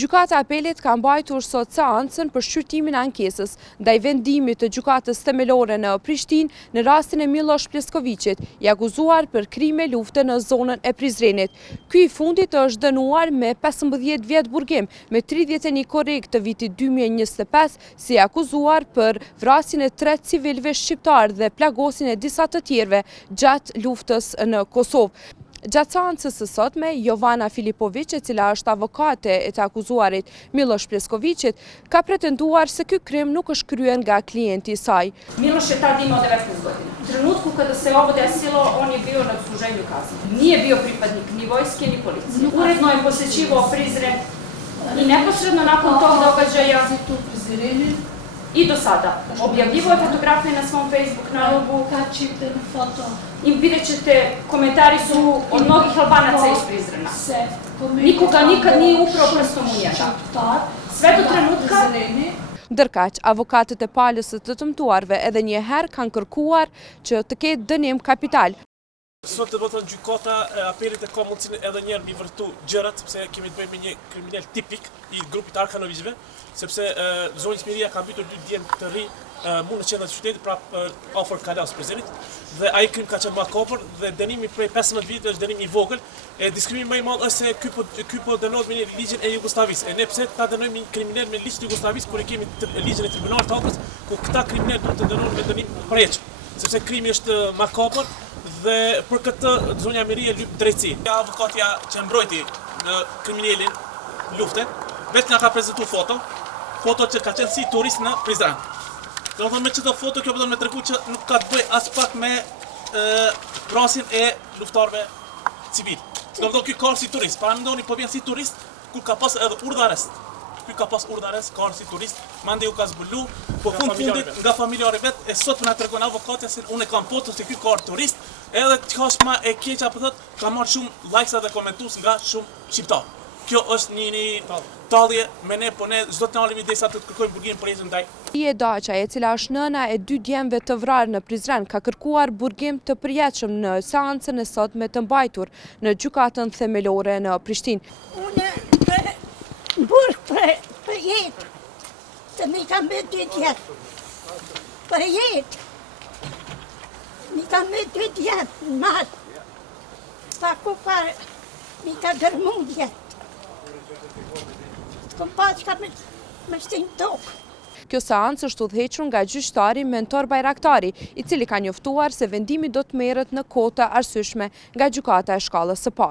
Gjykata e Apelit ka mbajtur sot seancën për shqyrtimin e ankesës ndaj vendimit të gjykatës themelore në Prishtinë në rastin e Miloš Pljeskovićit, i akuzuar për krime lufte në zonën e Prizrenit. Ky i fundit është dënuar me 15 vjet burgim me 31 korrik të vitit 2025 si akuzuar për vrasjen e 3 civilëve shqiptar dhe plagosin e disa të tjerëve gjatë luftës në Kosovë. Gjatë seancës së sotme, Jovana Filipović, e cila është avokate e të akuzuarit Miloš Pljeskovićit, ka pretenduar se ky krim nuk është kryer nga klijenti i saj. Miloš je tad imao 19 godina. U trenutku kada se ovo desilo, on je bio na odsluženju kazne. Nije bio pripadnik ni vojske ni policije. Uredno je posećivao Prizren i neposredno nakon tog događaja i do sada. Objavljivo je fotografije na svom Facebook nalogu i vidjet ćete, komentari su od mnogih Albanaca iz Prizrena. Nikoga nikad nije uprao prstom u njega. Sve do trenutka... Ndërkaq, avokatët e palës të dëmtuarve edhe një herë kanë kërkuar që të ketë dënim kapital. Sot do të thonë gjykata e Apelit e ka mundësinë edhe një herë mi vërtetu gjërat, sepse kemi të bëjmë me një kriminal tipik i grupit Arkanovićve, sepse zonjë Smiria ka mbytur 2 djem të ri mund në qendër të qytetit prapë afër Kalas Prizrenit dhe ai krim ka qenë makopër dhe dënimi prej 15 viteve është dënim i vogël. Diskrimi më i madh është se ky po dënohet me ligjin e Jugosllavisë. E ne pse ta dënojmë një kriminal me ligj të Jugosllavisë kur e kemi ligjin e Tribunalit të Hapës, ku këta kriminalë duhet të dënohen me dënim përheqëm, sepse krimi është makopër dhe për këtë zonja Miria lyp drejtësi. Avokatja që mbrojti kriminalin lufte, vetë nga ka prezentuar foto që ka qenë si turist në Prizren. Do të thonë me çdo foto kjo do të më tregu që nuk ka të bëjë as pak me vrasjen e luftarëve civil. Do të thonë ky ka si turist, para mendoni po vjen si turist kur ka pas edhe urdhë arrest. Ky ka pas urdhë arrest, ka si turist, mande u ka zbulu, po fundit nga familjarë vet e sot më na tregon avokatja se unë kam foto se ky ka turist, edhe çka më e keq apo thot ka marrë shumë likes dhe komentues nga shumë shqiptar. Kjo është një tallje me ne, po ne çdo të ndalemi derisa të kërkojmë burgim për jetën ndaj. Ije Daqa, e cila është nëna e 2 djemve të vrarë në Prizren, ka kërkuar burgim të përjetshëm në seancën e sotme të mbajtur në gjykatën themelore në Prishtinë. Unë burg për jetë, të mi kam me 2 djetë, për jetë, mi kam me 2 djetë në matë, pa ku parë, mi ka dërmu djetë. Këm pa që ka me shtinë tokë. Kjo seancë është udhëhequr nga gjyqtari Mentor Bajraktari, i cili ka njoftuar se vendimi do të merret në kohë të arsyeshme nga gjykata e shkallës së parë.